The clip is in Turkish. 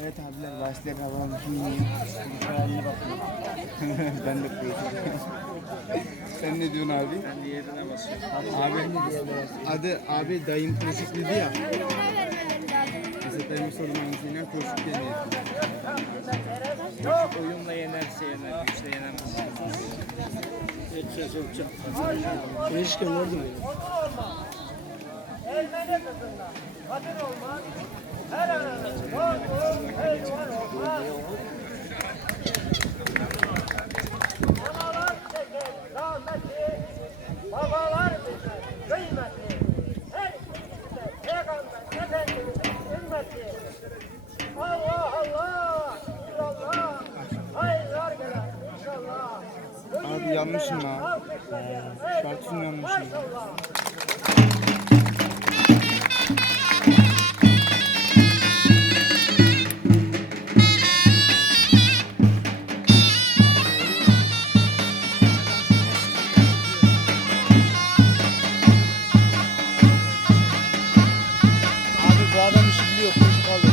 Evet abiler. Haline bakın. ben de koyacağım. Sen ne diyorsun abi? Ben diğerine basıyorum. Abi adı abi Koşuk dedi ya. Benim sorum hangisine Koşuk dedi. Oyunla yenerse yener, güçle yenemez. Keşke orada Ermeni kızından kadın olmaz. Her ananın Yanmışım ya. Şartın yanmışım ya. Abi bu adam işi biliyor. Koşu kaldı.